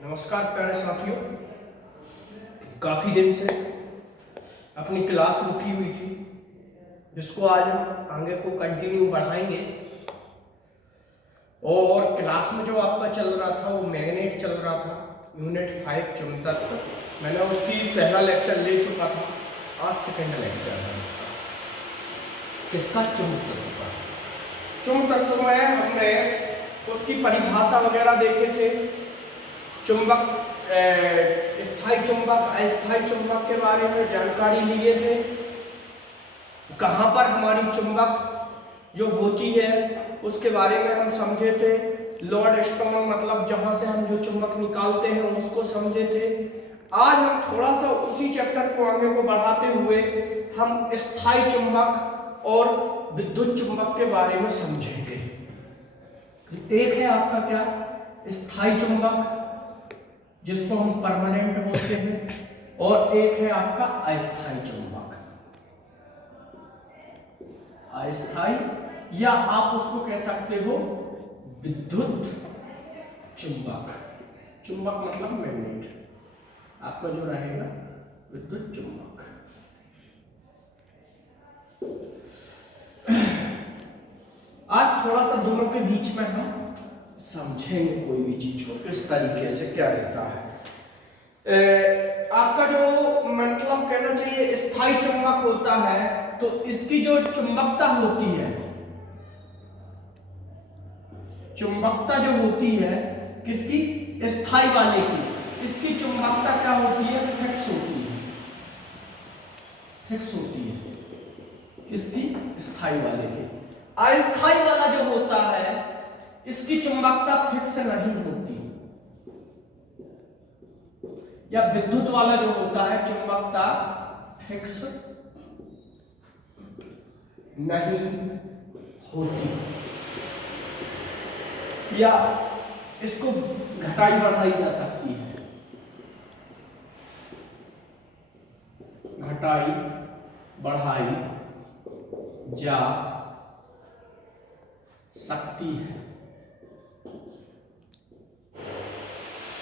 नमस्कार प्यारे साथियों, काफी दिन से अपनी क्लास रुकी हुई थी जिसको आज हम आगे को कंटिन्यू बढ़ाएंगे। और क्लास में जो आपका चल रहा था वो मैग्नेट चल रहा था, यूनिट 5 चुंबकत्व। मैंने उसकी पहला लेक्चर ले चुका था, आज सेकेंड लेक्चर है उसका। किसका? चुंबकत्व का। चुंबकत्व में हमने उसकी परिभाषा वगैरह देखे थे, चुंबक, स्थायी चुंबक, अस्थायी चुंबक के बारे में जानकारी लिए थे। कहाँ पर हमारी चुंबक जो होती है उसके बारे में हम समझे थे। लॉर्ड स्टोन मतलब जहां से हम जो चुंबक निकालते हैं उसको समझे थे। आज हम थोड़ा सा उसी चैप्टर को आगे को बढ़ाते हुए हम स्थायी चुंबक और विद्युत चुंबक के बारे में समझेंगे। एक है आपका क्या? स्थायी चुंबक जिसको हम परमानेंट बोलते हैं, और एक है आपका अस्थायी चुंबक। अस्थायी या आप उसको कह सकते हो विद्युत चुंबक। चुंबक मतलब मैग्नेट, आपका जो रहेगा विद्युत चुंबक। आज थोड़ा सा दोनों के बीच में हम समझेंगे कोई भी चीज को किस तरीके से क्या रहता है। आपका जो मतलब कहना चाहिए स्थायी चुंबक होता है तो इसकी जो चुंबकता होती है, चुंबकता जो होती है किसकी? स्थायी वाले की। इसकी चुंबकता क्या होती है? फिक्स होती है। फिक्स होती है किसकी? स्थायी वाले की। अस्थायी वाला जो होता है इसकी चुंबकता फिक्स नहीं होती, या विद्युत वाला जो होता है चुंबकता फिक्स नहीं होती, या इसको घटाई बढ़ाई जा सकती है। घटाई बढ़ाई जा सकती है।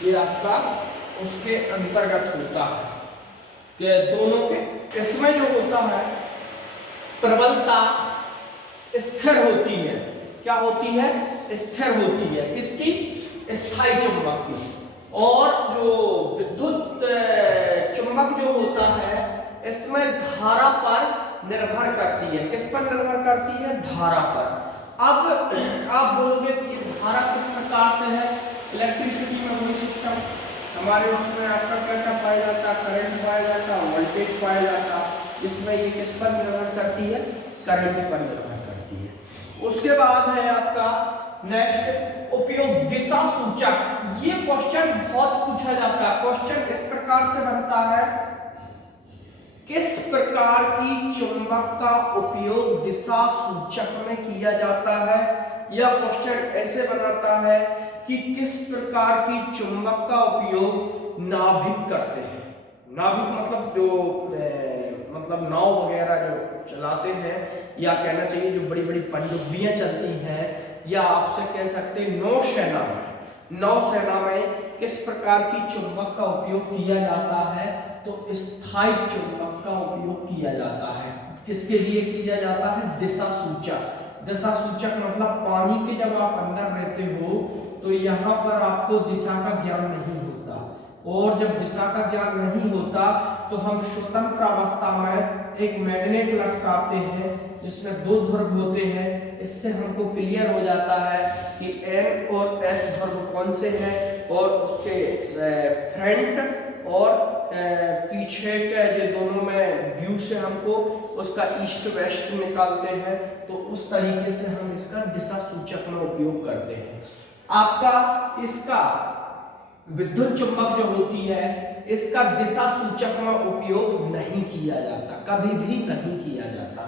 ये आपका उसके अंतर्गत होता है कि दोनों के इसमें जो होता है प्रबलता स्थिर होती है। क्या होती है? स्थिर होती है किसकी? स्थायी चुंबक की। और जो विद्युत चुंबक जो होता है इसमें धारा पर निर्भर करती है। किस पर निर्भर करती है? धारा पर। अब आप बोलोगे कि ये धारा किस प्रकार से है? इलेक्ट्रिसिटी में वही सिस्टम, हमारे उसमें आपका क्या पाया जाता है? करंट पाया जाता है, वोल्टेज पाया जाता है। इसमें ये किस पर निर्भर करती है? करंट पर निर्भर करती है। उसके बाद है आपका नेक्स्ट उपयोग दिशा सूचक। ये क्वेश्चन बहुत पूछा जाता है। क्वेश्चन इस प्रकार से बनता है, किस प्रकार की चुंबक का उपयोग दिशा सूचक में किया जाता है? यह क्वेश्चन ऐसे बनाता है कि किस प्रकार की चुंबक का उपयोग नाभिक करते हैं। नाभिक मतलब जो मतलब नाव वगैरह जो चलाते हैं, या कहना चाहिए जो बड़ी बड़ी पनडुब्बियां चलती हैं, या आपसे कह सकते हैं नौसेना में। नौसेना में किस प्रकार की चुंबक का उपयोग किया जाता है? तो स्थायी चुंबक का उपयोग किया जाता है। किसके लिए किया जाता है? दिशा सूचक। दिशा सूचक मतलब पानी के जब आप अंदर रहते हो तो यहाँ पर आपको दिशा का ज्ञान नहीं होता, और जब दिशा का ज्ञान नहीं होता तो हम स्वतंत्र अवस्था में एक मैग्नेट लटकाते हैं जिसमें दो ध्रुव होते हैं। इससे हमको क्लियर हो जाता है कि N और S ध्रुव कौन से हैं, और उसके फ्रंट और पीछे के जो दोनों में व्यू से हमको उसका ईस्ट वेस्ट निकालते हैं। तो उस तरीके से हम इसका दिशा सूचक में उपयोग करते हैं। आपका इसका विद्युत चुंबक जो होती है इसका दिशा सूचक में उपयोग नहीं किया जाता, कभी भी नहीं किया जाता।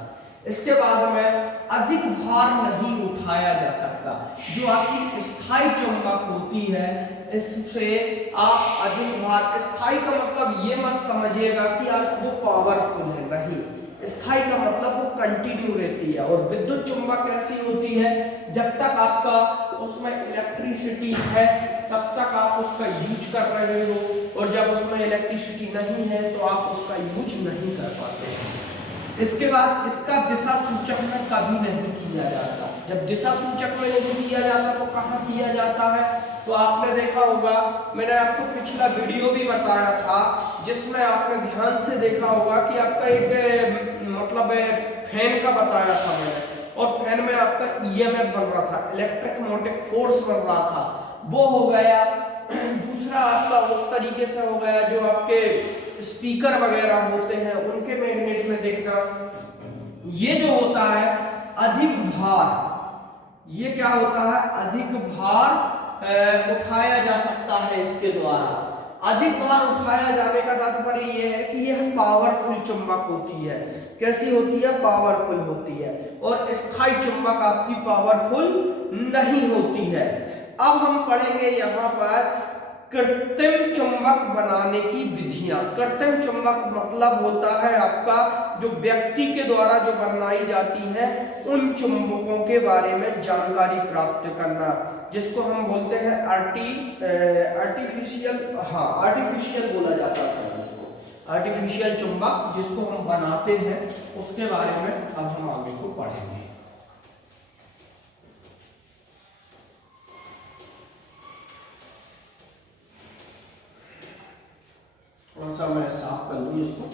इसके बाद में अधिक भार नहीं उठाया जा सकता। जो आपकी स्थायी चुंबक होती है इससे आप अधिक भार, स्थायी का मतलब ये मत समझिएगा कि आप वो पावरफुल है, नहीं। स्थायी का मतलब वो कंटिन्यू रहती है। और विद्युत चुंबक ऐसी होती है जब तक आपका उसमें इलेक्ट्रिसिटी है तब तक आप उसका यूज कर रहे हो, और जब उसमें इलेक्ट्रिसिटी नहीं है तो आप उसका यूज नहीं कर पाते हैं। इसके बाद इसका दिशा सूचक में कभी नहीं किया जाता। जब दिशा सूचक में नहीं किया जाता तो कहाँ किया जाता है? तो आपने देखा होगा, मैंने आपको पिछला वीडियो भी बताया था जिसमें आपने ध्यान से देखा होगा कि आपका एक मतलब फैन का बताया था मैंने, और फैन में आपका ईएमएफ बन रहा था, इलेक्ट्रिक मोटिव फोर्स बन रहा था, वो हो गया। दूसरा आपका उस तरीके से हो गया जो आपके स्पीकर वगैरह होते हैं उनके मैग्नेट में देखना, ये जो होता है अधिक भार, ये क्या होता है? अधिक भार उठाया जा सकता है इसके द्वारा। अधिक भार उठाया जाने का तात्पर्य यह है कि यह पावरफुल चुंबक होती है। कैसी होती है? पावरफुल होती है। और स्थायी चुंबक आपकी पावरफुल नहीं होती है। अब हम पढ़ेंगे यहाँ पर कृत्रिम चुंबक बनाने की विधियां। कृत्रिम चुंबक मतलब होता है आपका जो व्यक्ति के द्वारा जो बनाई जाती है उन चुंबकों के बारे में जानकारी प्राप्त करना, जिसको हम बोलते हैं आर्टिफिशियल बोला जाता है इसको, आर्टिफिशियल चुंबक जिसको हम बनाते हैं उसके बारे में अब हम आगे को पढ़ेंगे। थोड़ा सा मैं साफ कर लूँ इसको,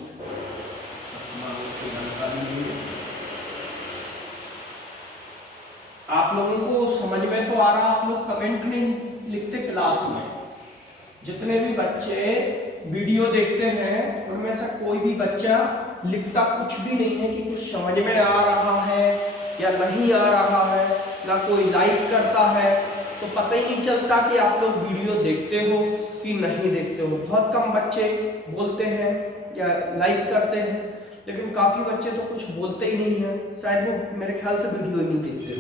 आप लोगों को समझ में तो आ रहा? आप लोग कमेंट नहीं लिखते क्लास में। जितने भी बच्चे वीडियो देखते हैं उनमें से कोई भी बच्चा लिखता कुछ भी नहीं है कि कुछ समझ में आ रहा है या नहीं आ रहा है, ना कोई लाइक करता है, तो पता ही नहीं चलता कि आप लोग वीडियो देखते हो कि नहीं देखते हो। बहुत कम बच्चे बोलते हैं या लाइक करते हैं, लेकिन काफी बच्चे तो कुछ बोलते ही नहीं है, शायद वो मेरे ख्याल से वीडियो ही नहीं देखते हो।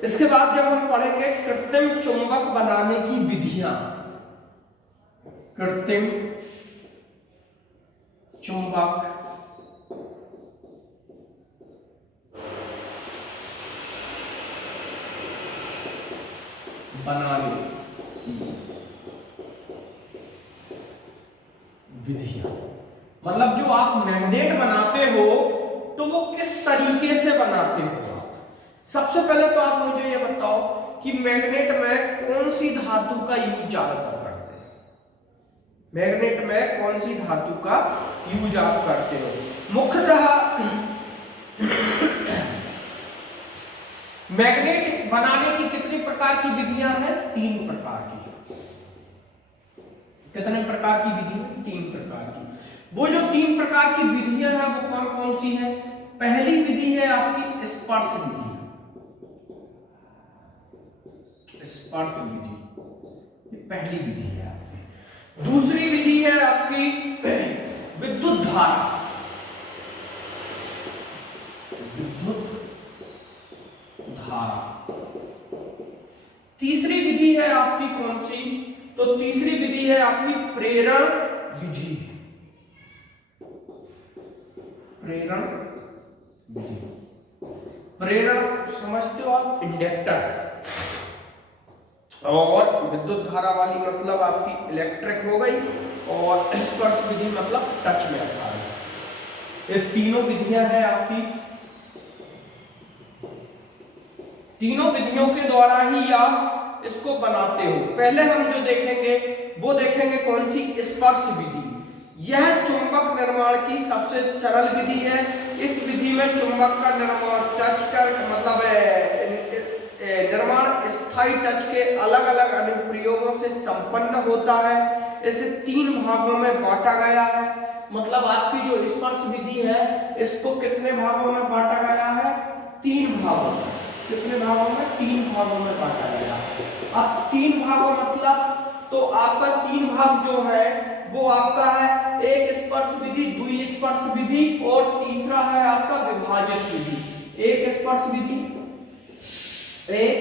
इसके बाद जब हम पढ़ेंगे कृत्रिम चुंबक बनाने की विधियां, कृत्रिम चुंबक बनाने की विधियां, मतलब जो आप मैग्नेट बनाते हो तो वो किस तरीके से बनाते हो आप। सबसे पहले तो आप मुझे ये बताओ कि मैग्नेट में कौन सी धातु का यूज ज्यादातर करते हैं? मैग्नेट में कौन सी धातु का यूज आप करते हो? मुख्यतः मैग्नेट बनाने की कितनी प्रकार की विधियां हैं? 3 प्रकार की। कितने प्रकार की विधि है? 3 प्रकार की। वो जो 3 प्रकार की विधियां हैं वो कौन कौन सी हैं? पहली विधि है आपकी स्पर्श विधि, स्पर्श विधि, ये पहली विधि है आपकी। दूसरी विधि है आपकी विद्युत धारा, विद्युत धारा। तीसरी विधि है आपकी कौन सी? तो तीसरी विधि है आपकी प्रेरण विधि, प्रेरण विधि। प्रेरण समझते हो आप? इंडक्टर। और विद्युत धारा वाली मतलब आपकी इलेक्ट्रिक हो गई, और स्पर्श विधि मतलब टच में आता है। ये तीनों विधियां हैं आपकी। तीनों विधियों के द्वारा ही आप इसको बनाते हो। पहले हम जो देखेंगे वो देखेंगे कौन सी? स्पर्श विधि। यह चुंबक निर्माण की सबसे सरल विधि है। इस विधि में चुंबक का निर्माण टच कर मतलब निर्माण स्थायी टच के अलग अलग अनुप्रयोगों से संपन्न होता है। इसे 3 भागों में बांटा गया है। मतलब आपकी जो स्पर्श विधि है इसको कितने भागों में बांटा गया है? 3 भागों में। कितने भागों में? 3 भागों में बांटा गया है। अब 3 भागों मतलब तो आपका 3 भाग जो है वो आपका है एक स्पर्श विधि, द्वि स्पर्श विधि और तीसरा है आपका विभाजित विधि। एक स्पर्श विधि, एक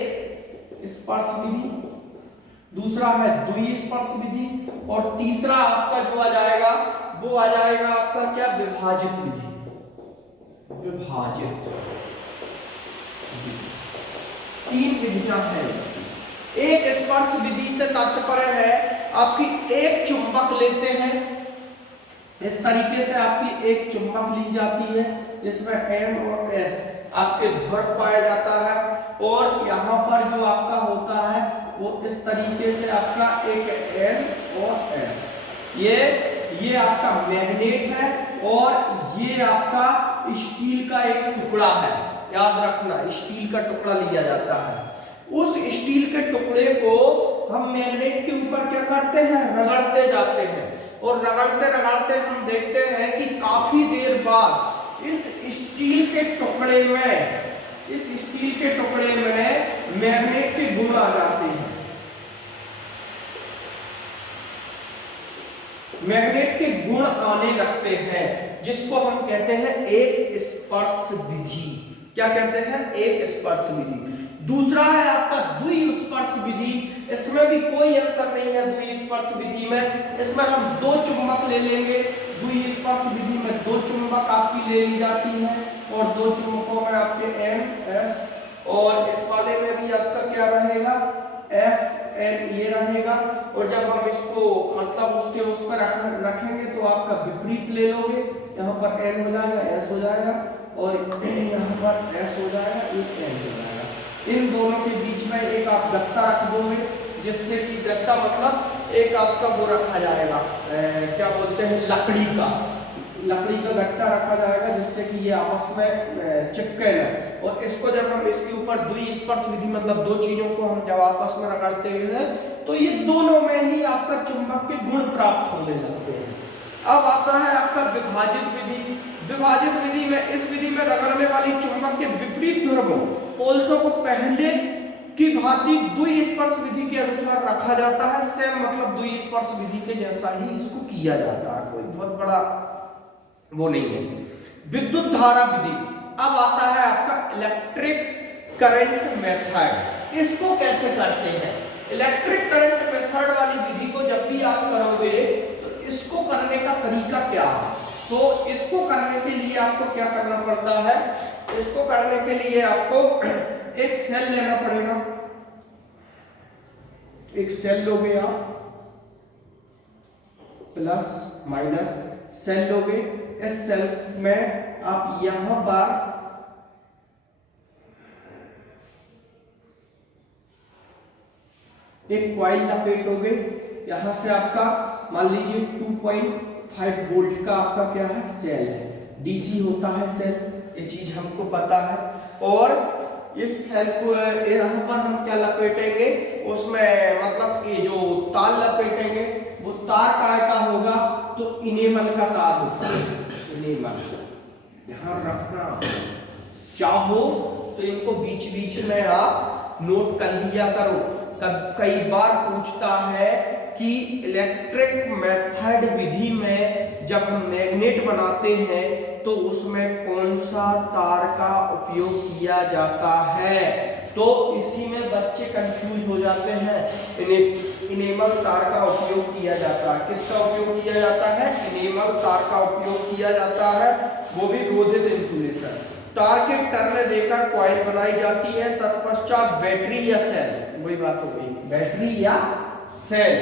स्पर्श विधि, दूसरा है द्वि स्पर्श विधि और तीसरा आपका जो आ जाएगा वो आ जाएगा आपका क्या? विभाजित विधि। विभाजित 3 विधियां हैं इसकी। एक स्पर्श विधि से तात्पर्य है आपकी एक चुंबक लेते हैं, इस तरीके से आपकी एक चुंबक ली जाती है, इसमें N और S आपके ध्रुव पाया जाता है, और यहाँ पर जो आपका होता है वो इस तरीके से आपका एक N और S, ये आपका मैग्नेट है और ये आपका स्टील का एक टुकड़ा है। याद रखना, स्टील का टुकड़ा लिया जाता है। उस स्टील के टुकड़े को हम मैग्नेट के ऊपर क्या करते हैं, रगड़ते जाते हैं, और रगड़ते रगड़ते हम देखते हैं कि काफी देर बाद इस स्टील के टुकड़े में मैग्नेट के गुण आ जाते हैं। मैग्नेट के गुण आने लगते हैं, जिसको हम कहते हैं एक स्पर्श विधि। क्या कहते हैं, एक स्पर्श विधि। दूसरा है आपका द्वि स्पर्श विधि। इसमें भी कोई अंतर नहीं है द्वि स्पर्श विधि में। इसमें हम दो चुंबक ले लेंगे। द्वि स्पर्श विधि में दो चुंबक आपकी ले ली जाती है, और दो चुंबकों में आपके N S, और इस वाले में भी आपका क्या रहेगा, S N, ये रहेगा। और जब हम इसको मतलब उसके उस पर रखेंगे तो आपका विपरीत ले लोगे, यहाँ पर N हो जाएगा, S हो जाएगा, और यहाँ पर S हो जाएगा, एक N हो जाएगा। इन दोनों के बीच में एक आप गत्ता रख दोगे, जिससे कि गत्ता मतलब एक आपका वो रखा जाएगा, क्या बोलते हैं, लकड़ी का गट्टा रखा जाएगा, जिससे कि ये आपस में चिपके न। और इसको जब हम इसके ऊपर द्वि स्पर्श विधि मतलब दो चीजों को हम जब आपस में रगड़ते हैं तो ये दोनों में ही आपका चुंबक के गुण प्राप्त होने लगते हैं। अब आता है आपका विभाजित विधि। विभाजित विधि में, इस विधि में रगड़ने वाली चुंबक के विपरीत ध्रुवों पोल्सों को पहले की भांति द्वि स्पर्श विधि के अनुसार रखा जाता है। सेम मतलब द्वि स्पर्श विधि के जैसा ही इसको किया जाता है, कोई बहुत बड़ा वो नहीं है। विद्युत धारा विधि। अब आता है आपका इलेक्ट्रिक करंट मेथड। इसको कैसे करते हैं, इलेक्ट्रिक करंट मेथड वाली विधि को जब भी आप करोगे तो इसको करने का तरीका क्या है। तो इसको करने के लिए आपको क्या करना पड़ता है, इसको करने के लिए आपको एक सेल लेना पड़ेगा। एक सेल लोगे आप, प्लस माइनस सेल लोगे। इस सेल में आप यहां पर एक कॉइल लपेटोगे। यहां से आपका मान लीजिए 2.5 वोल्ट का आपका क्या है, सेल है, डीसी होता है सेल, ये चीज हमको पता है। और इस सेल को यहाँ पर हम क्या लपेटेंगे, उसमें मतलब ये जो तार लपेटेंगे वो तार काय का होगा, तो इनेमल का तार होता है। इनेमल ध्यान रखना, चाहो तो इनको बीच बीच में आप नोट कर लिया करो। कई बार पूछता है कि इलेक्ट्रिक मेथड विधि में जब हम मैग्नेट बनाते हैं तो उसमें कौन सा तार का उपयोग किया जाता है। तो इसी में बच्चे कंफ्यूज हो जाते हैं। इनेमल तार का उपयोग किया जाता है। किसका उपयोग किया जाता है, इनेमल तार का उपयोग किया जाता है, वो भी रोधित इंसुलेशन। तार के टर्न देकर कॉइल बनाई जाती है, तत्पश्चात बैटरी या सेल, वही बात हो गई, बैटरी या सेल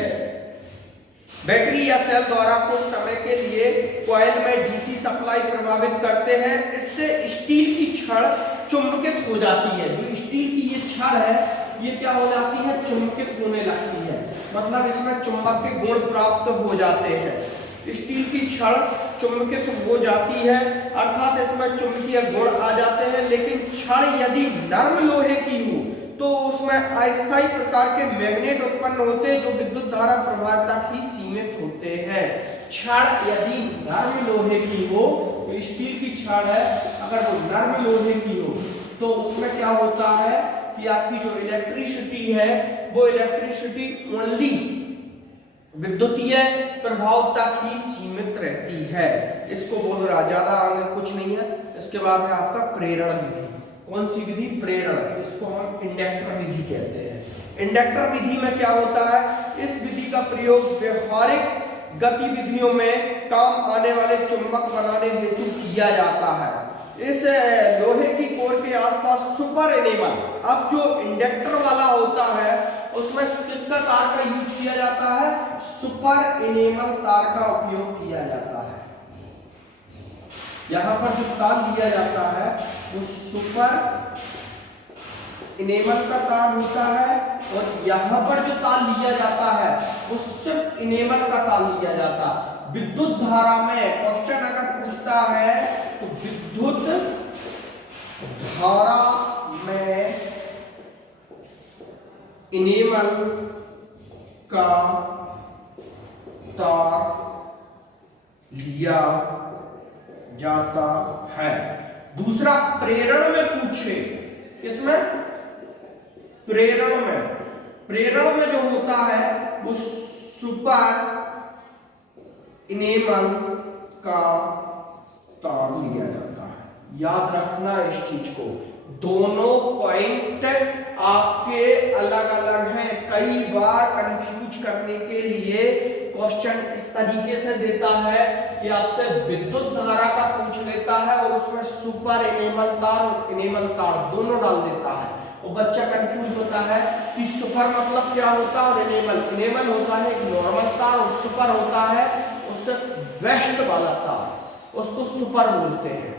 द्वारा कुछ समय के लिए कॉइल में डीसी सप्लाई प्रभावित करते हैं। इससे स्टील की छड़ चुंबकित हो जाती है। जो स्टील की ये छड़ है ये क्या हो जाती है, चुंबकित होने लगती है, मतलब इसमें चुंबक के गुण प्राप्त हो जाते हैं। स्टील की छड़ चुंबकित हो जाती है, अर्थात इसमें चुंबकीय गुण आ जाते हैं। लेकिन छड़ यदि नर्म लोहे की हो तो उसमें अस्थायी प्रकार के मैग्नेट उत्पन्न होते हैं, जो विद्युत धारा प्रवाह तक ही सीमित होते हैं। छड़ यदि नर्म लोहे की हो, तो स्टील की छड़ है, अगर वो नर्म लोहे की हो तो उसमें क्या होता है कि आपकी जो इलेक्ट्रिसिटी है वो इलेक्ट्रिसिटी ओनली विद्युतीय प्रभाव तक ही सीमित रहती है। इसको बोल रहा, ज्यादा आगे कुछ नहीं है। इसके बाद है आपका प्रेरण विधि। कौन सी विधि, प्रेरण, इसको हम इंडक्टर विधि कहते हैं। इंडक्टर विधि में क्या होता है, इस विधि का प्रयोग व्यवहारिक गतिविधियों में काम आने वाले चुंबक बनाने हेतु किया जाता है। इस लोहे की कोर के आसपास सुपर एनिमल, अब जो इंडक्टर वाला होता है उसमें किसका तार का यूज किया जाता है? सुपर इनेमल तार का उपयोग किया जाता है। यहां पर जो तार लिया जाता है वो सुपर इनेमल का तार होता है, और यहां पर जो तार लिया जाता है वो सिर्फ इनेमल का तार लिया जाता है। विद्युत धारा में क्वेश्चन अगर पूछता है तो विद्युत धारा में इनेमल का तार लिया जाता है। दूसरा प्रेरण में पूछे, किसमें? प्रेरण में। प्रेरण में जो होता है वो सुपर इनेमल का तार लिया जाता है। याद रखना इस चीज को, दोनों पॉइंट आपके अलग अलग हैं। कई बार कंफ्यूज करने के लिए क्वेश्चन इस तरीके से देता है कि आपसे विद्युत धारा का पूछ लेता है और उसमें सुपर इनेमल तार और इनेमल तार दोनों डाल देता है, और बच्चा कंफ्यूज होता है कि सुपर मतलब क्या होता है और इनेमल होता है एक नॉर्मल तार, और सुपर होता है उससे बेस्ट वाला तार, उसको सुपर बोलते हैं।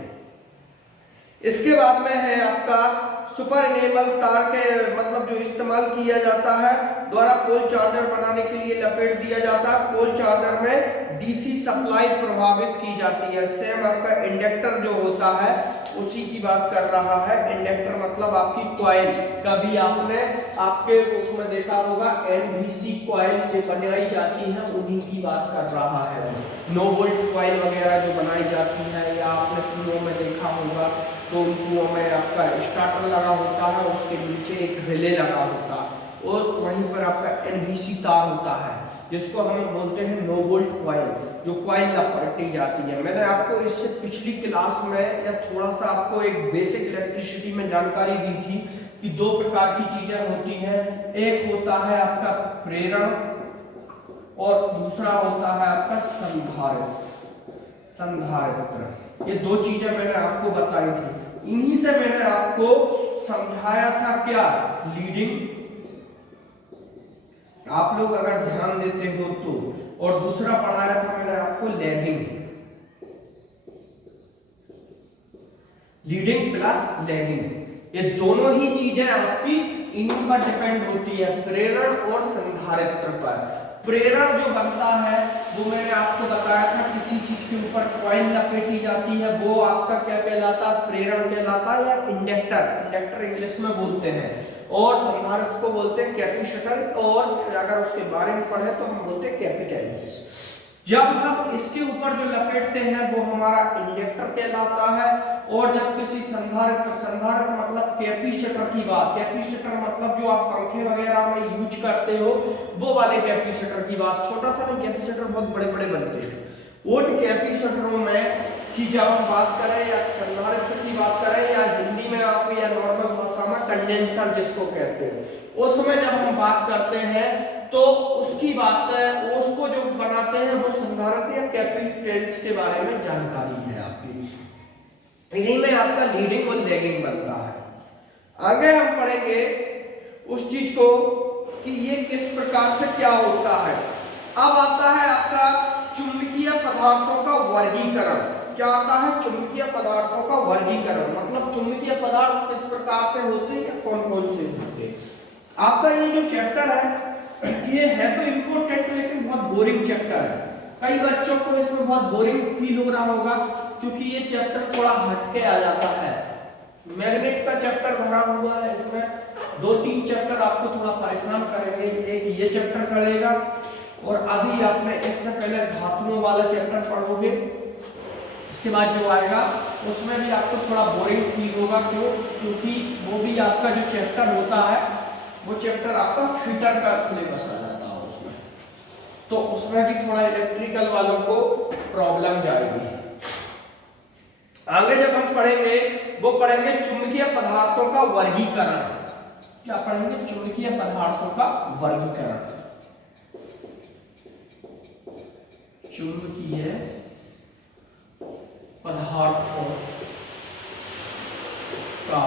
इसके बाद में है आपका सुपर इनेमल तार के मतलब जो इस्तेमाल किया जाता है द्वारा पोल चार्जर बनाने के लिए लपेट दिया जाता है। पोल चार्जर में डीसी सप्लाई प्रभावित की जाती है। सेम आपका इंडक्टर जो होता है उसी की बात कर रहा है। इंडक्टर मतलब आपकी कॉइल, कभी आपने आपके उसमें देखा होगा एनवीसी कॉइल जो बनाई जाती है उन्हीं की बात कर रहा है। 9 वोल्ट कॉइल वगैरह जो बनाई जाती है, या आपने कुओं में देखा होगा तो उन कुओं में आपका स्टार्टर लगा होता है, उसके नीचे एक रिले लगा होता है, और वहीं पर आपका एनवीसी तार होता है जिसको हम बोलते हैं 9 वोल्ट कॉइल, जो कॉइल लपेटी जाती है। मैंने आपको इससे पिछली क्लास में या थोड़ा सा आपको एक बेसिक इलेक्ट्रिसिटी में जानकारी दी थी कि 2 प्रकार की चीजें होती हैं। एक होता है आपका प्रेरण और दूसरा होता है आपका संधारित्र। ये 2 चीजें मैंने आपको बताई थी। इन्हीं से मैंने आपको समझाया था क्या? लीडिंग, आप लोग अगर ध्यान देते हो तो, और दूसरा पढ़ाया था मैंने आपको लैगिंग, लीडिंग प्लस लैगिंग। ये दोनों ही चीजें आपकी इन्हीं पर डिपेंड होती है, प्रेरण और संधारित्र पर। प्रेरण जो बनता है वो मैंने आपको बताया था किसी चीज के ऊपर कॉइल लपेटी जाती है, वो आपका क्या कहलाता है? प्रेरण कहलाता है, या इंडक्टर इंग्लिश में बोलते हैं, और संधारित्र को बोलते हैं कैपेसिटर, और अगर उसके बारे में पढ़े तो हम बोलते हैं कैपेसिटेंस। जब हम इसके ऊपर जो लपेटते हैं वो हमारा इंडक्टर कहलाता है, और जब किसी संधारित्र मतलब कैपेसिटर की बात, कैपेसिटर मतलब जो आप पंखे वगैरह में यूज करते हो वो वाले कैपेसिटर की बात, छोटा सा नहीं, कैपेसिटर बहुत बड़े बड़े बनते हैं। उन कैपेसिटरों में की जब हम बात करें या संधारित्र की बात करें, या हिंदी में आप या नॉर्मल भाषा में कंडेंसर जिसको कहते हैं, उसमें जब हम बात करते हैं तो उसकी बात है, उसको जो बनाते हैं वो संधारित्र या कैपेसिटेंस के बारे में जानकारी है आपकी। इन्हीं में आपका लीडिंग और लैगिंग बनता है। आगे हम पढ़ेंगे उस चीज को कि ये किस प्रकार से क्या होता है। अब आता है आपका चुंबकीय पदार्थों का वर्गीकरण। क्या आता है? चुंबकीय पदार्थों का वर्गीकरण, मतलब चुंबकीय पदार्थ किस प्रकार से होते हैं या कौन कौन से होते हैं। आपका ये जो चैप्टर है ये है तो इम्पोर्टेंट, लेकिन बहुत बोरिंग चैप्टर है। कई बच्चों को इसमें बहुत बोरिंग फील हो रहा होगा क्योंकि ये चैप्टर थोड़ा हटके आ जाता है। मैग्नेट का चैप्टर भरा हुआ है, इसमें 2-3 चैप्टर आपको थोड़ा परेशान करेंगे। एक ये चैप्टर करेगा, और अभी आपने इससे पहले धातुओं वाला चैप्टर पढ़ोगे, इसके बाद जो आएगा उसमें भी आपको थोड़ा बोरिंग फील होगा। क्यों? क्योंकि वो भी आपका जो चैप्टर होता है वो चैप्टर आपका फिटर का सिलेबस आ जाता है उसमें, तो उसमें भी थोड़ा इलेक्ट्रिकल वालों को प्रॉब्लम जाएगी। आगे जब हम पढ़ेंगे वो पढ़ेंगे चुंबकीय पदार्थों का वर्गीकरण। क्या पढ़ेंगे? चुंबकीय पदार्थों का वर्गीकरण। चुंबकीय पदार्थों का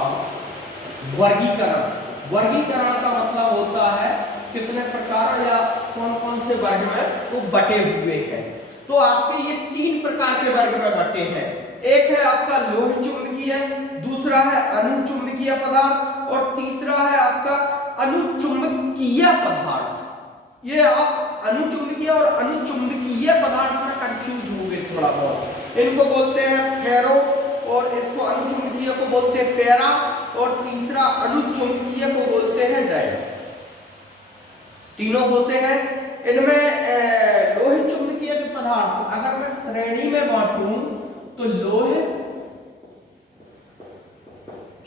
वर्गीकरण। वर्गीकरण का मतलब होता है कितने प्रकार या कौन कौन से वर्ग में वो बटे हुए हैं। तो आपके ये 3 प्रकार के वर्ग में बटे हैं। एक है आपका लोह चुंबकीय, दूसरा है अनुचुंबकीय पदार्थ और तीसरा है आपका अनुचुंबकीय पदार्थ। ये आप अनुचुंबकीय और अनुचुंबकीय पदार्थ में कंफ्यूज हो गए थोड़ा बहुत। इनको बोलते हैं फेरो और इसको अनुचुंबकीय को बोलते हैं पैरा और तीसरा अनुचुंबकीय को बोलते हैं डाय। तीनों होते हैं। इनमें लोह चुंबकीय जो पदार्थ अगर मैं श्रेणी में बांटूं तो लोह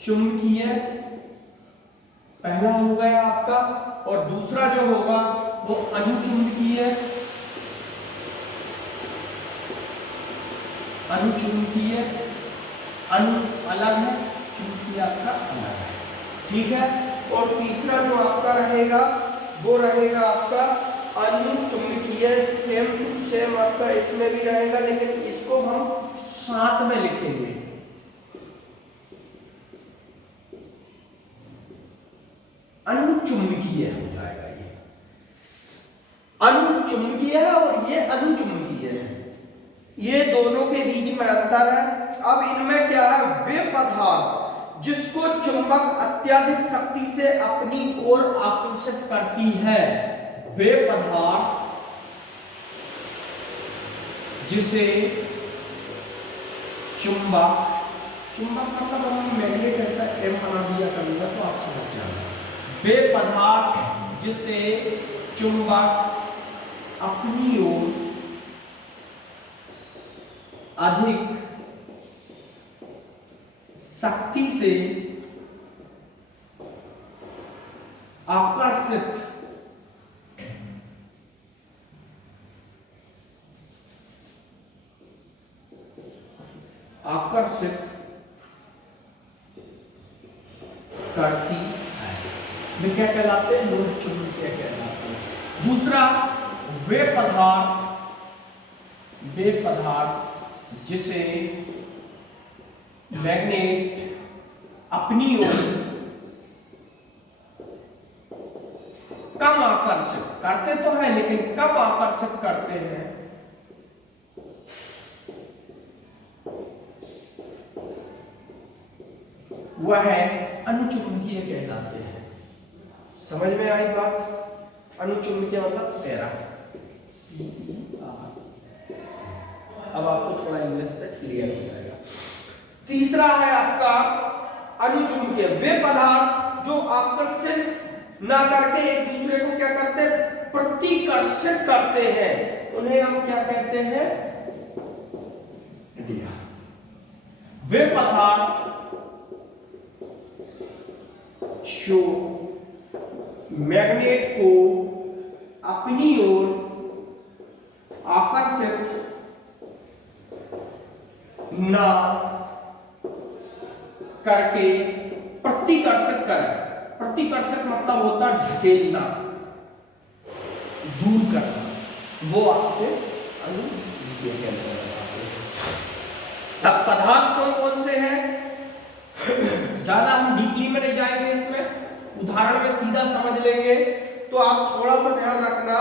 चुंबकीय पहला हो गया आपका और दूसरा जो होगा वो अनुचुंबकीय। अनुचुंबकीय अनु अलग है, चुंबकीय आपका अलग है, ठीक है। और तीसरा जो आपका रहेगा वो रहेगा आपका अनुचुंबकीय। सेम टू सेम आपका इसमें भी रहेगा लेकिन इसको हम साथ में लिखेंगे। अनुचुंबकीय हो जाएगा, ये अनुचुंबकीय है और ये अनुचुंबकीय है। ये दोनों के बीच में अंतर है। अब इनमें क्या है, वे पदार्थ जिसको चुंबक अत्यधिक शक्ति से अपनी ओर आकर्षित करती है, वे पदार्थ जिसे चुंबक मतलब हम मैग्नेट ऐसा एम बना दिया करूंगा तो आप समझ जाना। वे पदार्थ जिसे चुंबक अपनी ओर अधिक शक्ति से आकर्षित करती है, वे क्या कहलाते हैं, लोह चुंबकीय कहलाते हैं। दूसरा, वे पदार्थ जिसे मैग्नेट अपनी ओर कम आकर्षित करते तो है लेकिन कम आकर्षित करते हैं, वह अनुचुंबकीय कहलाते हैं। समझ में आई बात? अनुचुंबकीय मतलब पैरा। अब आपको थोड़ा इंग्लिश से क्लियर हो जाएगा। तीसरा है आपका अनुचुंबकीय, वे पदार्थ जो आकर्षित ना करके एक दूसरे को क्या करते हैं, प्रतिकर्षित करते हैं, उन्हें हम क्या कहते हैं, वे पदार्थ जो मैग्नेट को अपनी ओर आकर्षित ना करके प्रतिकर्षित करें। प्रतिकर्षित मतलब होता है ढकेलना, दूर करना, वो आपके अनुचुंबकीय कहते हैं। अब पदार्थ कौन कौन से हैं, ज्यादा हम डीपली में नहीं जाएंगे, इसमें उदाहरण में सीधा समझ लेंगे। तो आप थोड़ा सा ध्यान रखना,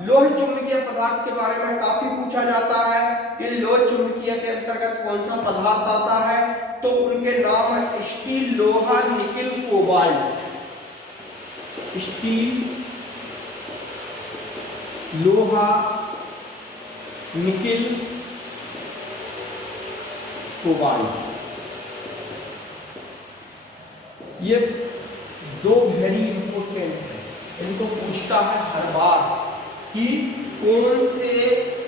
लोह चुंबकीय पदार्थ के बारे में काफी पूछा जाता है कि लोह चुंबकीय के अंतर्गत कौन सा पदार्थ आता है, तो उनके नाम है स्टील, लोहा, निकिल, कोबाल्ट। स्टील, लोहा, निकिल, कोबाल्ट, ये दो वेरी इंपोर्टेंट है। इनको पूछता है हर बार कि कौन से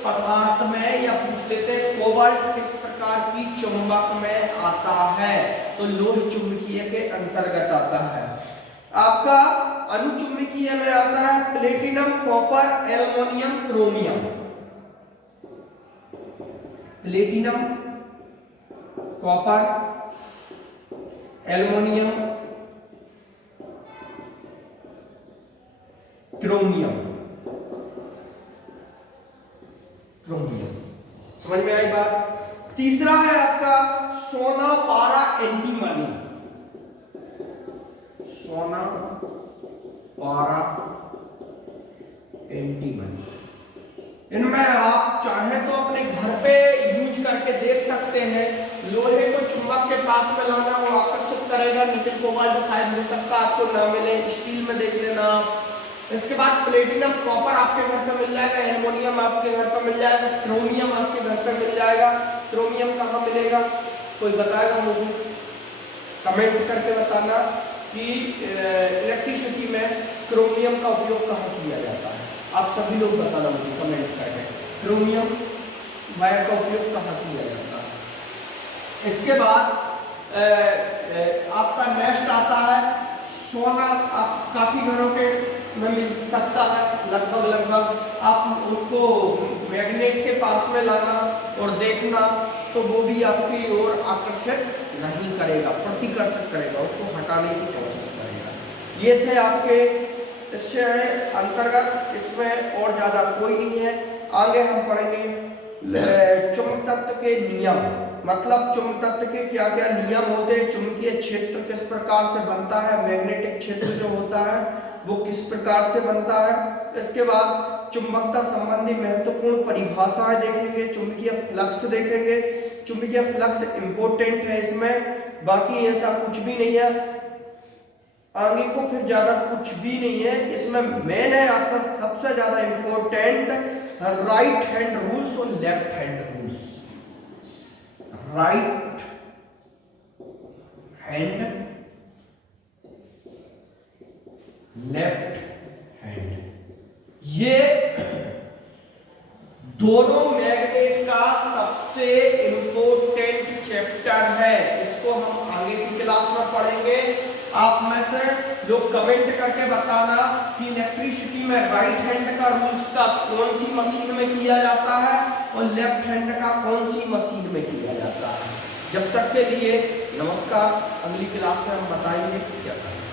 पदार्थ में, या पूछ लेते हैं कोबाल्ट किस प्रकार की चुंबक में आता है, तो लोह चुंबकीय के अंतर्गत आता है। आपका अनुचुंबकीय में आता है platinum, copper, aluminium, chromium. Platinum, copper, aluminium, chromium. समझ में आई बात? तीसरा है आपका सोना, पारा, एंटीमनी। सोना, पारा, एंटी मनी। इनमें आप चाहे तो अपने घर पे यूज करके देख सकते हैं। लोहे को चुंबक के पास में लाना, वो आकर्षित करेगा। निकल कोबाल्ट शायद हो सकता है आपको ना मिले, स्टील में देख लेना। इसके बाद प्लेटिनम कॉपर आपके घर पे मिल जाएगा, एल्युमिनियम आपके घर पे मिल जाएगा, क्रोमियम आपके घर पे मिल जाएगा। क्रोमियम कहाँ मिलेगा, कोई बताएगा मुझे? कमेंट करके बताना कि इलेक्ट्रिसिटी में क्रोमियम का उपयोग कहाँ किया जाता है। आप सभी लोग बताना मुझे कमेंट करके, क्रोमियम वायर का उपयोग कहाँ किया जाता है। इसके बाद आपका नेक्स्ट आता है सोना। आप काफी घरों के में मिल सकता है, लगभग आप उसको मैग्नेट के पास में लाना और देखना, तो वो भी आपकी ओर आकर्षित नहीं करेगा, प्रतिकर्षित करेगा, उसको हटाने की कोशिश करेगा। ये थे आपके इससे अंतर्गत, इसमें और ज्यादा कोई नहीं है। आगे हम पढ़ेंगे चुंबक तत्व के नियम, मतलब चुंबक तत्व के क्या क्या नियम होते हैं, चुंबकीय क्षेत्र किस प्रकार से बनता है, मैग्नेटिक क्षेत्र जो होता है वो किस प्रकार से बनता है। इसके बाद चुंबकता संबंधी महत्वपूर्ण परिभाषाएं देखेंगे, चुंबकीय फ्लक्स देखेंगे। चुंबकीय फ्लक्स इंपॉर्टेंट है इसमें, बाकी ऐसा कुछ भी नहीं है, आगे को फिर ज्यादा कुछ भी नहीं है इसमें। मेन है आपका सबसे ज्यादा इंपॉर्टेंट राइट हैंड रूल्स और left hand rules. Right hand, left hand, ये दोनों मैग्नेट का सबसे इंपॉर्टेंट चैप्टर है। इसको हम आगे की क्लास में पढ़ेंगे। आप में से लोग कमेंट करके बताना कि इलेक्ट्रिसिटी में राइट हैंड का रूल्स का कौन सी मशीन में किया जाता है और लेफ्ट हैंड का कौन सी मशीन में किया जाता है। जब तक के लिए नमस्कार, अगली क्लास में हम बताएंगे क्या करना है।